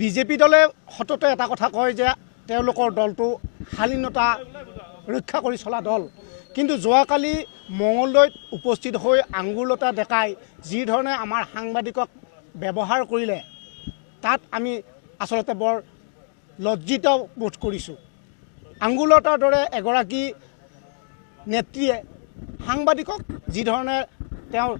BJP দলে সততে এটা কথা কয় যে তেওঁলোকৰ দলটো শালীনতা ৰক্ষা কৰি চলা দল, কিন্তু যোৱাকালি মঙলদৈত উপস্থিত হৈ আঙুলতা ডেকাই যি ধৰণে আমাৰ সাংবাদিকক ব্যৱহাৰ কৰিলে তাত আমি আচলতে বৰ লজ্জিত বোধ কৰিছোঁ। আঙুলতাৰ দৰে এগৰাকী নেত্ৰীয়ে সাংবাদিকক যি ধৰণে তেওঁ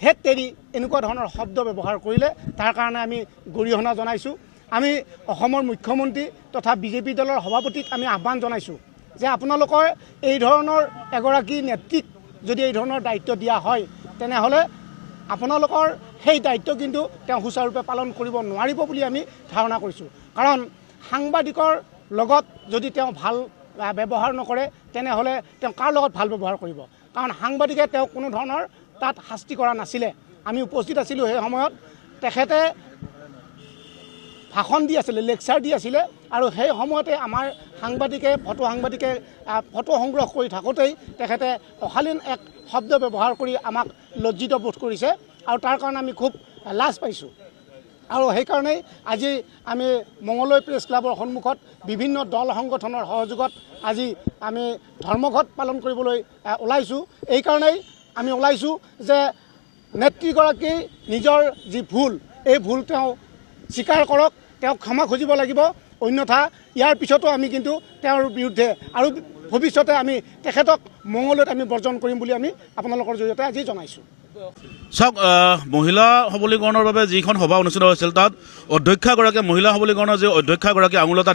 ধেত তেৰি এনেকুৱা ধৰণৰ শব্দ ব্যৱহাৰ কৰিলে তাৰ কাৰণে আমি গৰিহণা জনাইছোঁ। আমি অসমৰ মুখ্যমন্ত্ৰী তথা বিজেপি দলৰ সভাপতিক আমি আহ্বান জনাইছোঁ যে আপোনালোকৰ এই ধৰণৰ এগৰাকী নেত্ৰীক যদি এই ধৰণৰ দায়িত্ব দিয়া হয় তেনেহ'লে আপোনালোকৰ সেই দায়িত্ব কিন্তু তেওঁ সুচাৰুৰূপে পালন কৰিব নোৱাৰিব বুলি আমি ধাৰণা কৰিছোঁ। কাৰণ সাংবাদিকৰ লগত যদি তেওঁ ভাল ব্যৱহাৰ নকৰে তেনেহ'লে তেওঁ কাৰ লগত ভাল ব্যৱহাৰ কৰিব? কাৰণ সাংবাদিকে তেওঁক কোনো ধৰণৰ তাত শাস্তি কৰা নাছিলে। আমি উপস্থিত আছিলোঁ সেই সময়ত, তেখেতে ভাষণ দি আছিলে, লেকচাৰ দি আছিলে, আৰু সেই সময়তে আমাৰ সাংবাদিকে ফটো সংগ্ৰহ কৰি থাকোঁতেই তেখেতে অশালীন এক শব্দ ব্যৱহাৰ কৰি আমাক লজ্জিত বোধ কৰিছে, আৰু তাৰ কাৰণে আমি খুব লাজ পাইছোঁ। আৰু সেইকাৰণেই আজি আমি মঙলদৈ প্ৰেছ ক্লাবৰ সন্মুখত বিভিন্ন দল সংগঠনৰ সহযোগত আজি আমি ধৰ্মঘট পালন কৰিবলৈ ওলাইছোঁ। এইকাৰণেই আমি ওলাইছোঁ যে নেত্ৰীগৰাকীৰ নিজৰ যি ভুল, এই ভুল তেওঁ স্বীকাৰ কৰক, তেওঁক ক্ষমা খুজিব লাগিব, অন্যথা ইয়াৰ পিছতো আমি কিন্তু তেওঁৰ বিৰুদ্ধে আৰু ভৱিষ্যতে আমি তেখেতক মঙলদৈত আমি বৰ্জন কৰিম বুলি আমি আপোনালোকৰ জৰিয়তে আজি জনাইছোঁ। চাওক, মহিলা সবলীকৰণৰ বাবে যিখন সভা অনুষ্ঠিত হৈছিল তাত অধ্যক্ষাগৰাকীয়ে মহিলা সবলীকৰণৰ যি অধ্যক্ষাগৰাকী আঙুলতা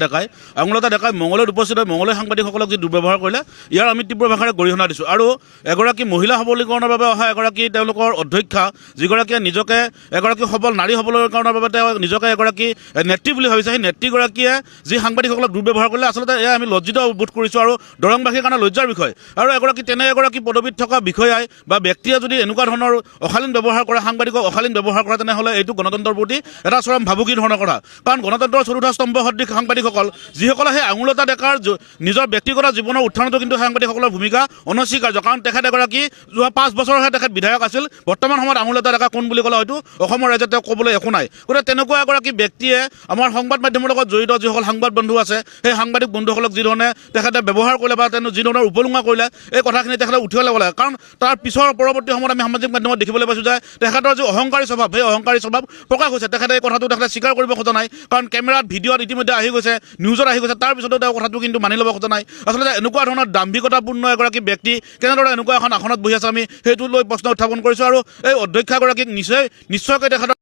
ডেকাই মঙলদৈত উপস্থিত হৈ মঙলদৈ সাংবাদিকসকলক যি দুৰ্ব্যৱহাৰ কৰিলে, ইয়াৰ আমি তীব্ৰ ভাষাৰে গৰিহণা দিছোঁ। আৰু এগৰাকী মহিলা সবলীকৰণৰ বাবে অহা এগৰাকী তেওঁলোকৰ অধ্যক্ষা, যিগৰাকীয়ে নিজকে এগৰাকী সবল নাৰী সবলীকৰণৰ বাবে তেওঁ নিজকে এগৰাকী নেত্ৰী বুলি ভাবিছে, সেই নেত্ৰীগৰাকীয়ে যি সাংবাদিকসকলক দুৰ্ব্যৱহাৰ কৰিলে আচলতে এয়া আমি লজ্জিত বোধ কৰিছোঁ আৰু দৰংবাসীৰ কাৰণে লজ্জাৰ বিষয়। আৰু তেনে এগৰাকী পদবীত থকা বিষয়াই বা ব্যক্তিয়ে যদি এনেকুৱা ধৰণৰ অশালীন ব্যৱহাৰ কৰে, সাংবাদিকক অশালীন ব্যৱহাৰ কৰে, তেনেহ'লে এইটো গণতন্ত্ৰৰ প্ৰতি এটা চৰম ভাবুকি ধৰণৰ কথা। কাৰণ গণতন্ত্ৰৰ চতুৰ্থ স্তম্ভ সদৃশ সাংবাদিকসকল, যিসকলে সেই আঙুলতা ডেকাৰ নিজৰ ব্যক্তিগত জীৱনৰ উত্থানতো কিন্তু সাংবাদিকসকলৰ ভূমিকা অনস্বীকাৰ্য। কাৰণ তেখেত এগৰাকী যোৱা 5 বছৰহে তেখেত বিধায়ক আছিল, বৰ্তমান সময়ত আঙুলতা ডেকা কোন বুলি ক'লে হয়তো অসমৰ ৰাইজে তেওঁক ক'বলৈ একো নাই। গতিকে তেনেকুৱা এগৰাকী ব্যক্তিয়ে আমাৰ সংবাদ মাধ্যমৰ লগত জড়িত যিসকল সাংবাদ বন্ধু আছে, সেই সাংবাদিক বন্ধুসকলক যি ধৰণে তেখেতে ব্যৱহাৰ কৰিলে বা তেওঁ যি ধৰণৰ উপলুঙা কৰিলে, এই কথাখিনি তেখেতে উঠিয়াই ল'ব লাগে। কাৰণ তাৰ পিছৰ পৰৱৰ্তী সময়ত আমি সামাজিক মাধ্যমত দেখিবলৈ পাইছোঁ যে তেখেতৰ যি অহংকাৰী স্বভাৱ, সেই অহংকাৰী স্বভাৱ প্ৰকাশ হৈছে। তেখেতে এই কথাটো স্বীকাৰ কৰিব খোজা নাই, কাৰণ কেমেৰাত ভিডিঅ'ত ইতিমধ্যে আহি গৈছে, নিউজত আহি গৈছে, তাৰ পিছতো তেওঁ কথাটো কিন্তু মানি ল'ব খোজা নাই। আচলতে এনেকুৱা ধৰণৰ দাম্ভিকতাপূৰ্ণ এগৰাকী ব্যক্তি কেনেদৰে এনেকুৱা এখন আসনত বহি আছে, আমি সেইটো লৈ প্ৰশ্ন উত্থাপন কৰিছোঁ। আৰু এই অধ্যক্ষাগৰাকীক নিশ্চয়কৈ তেখেতৰ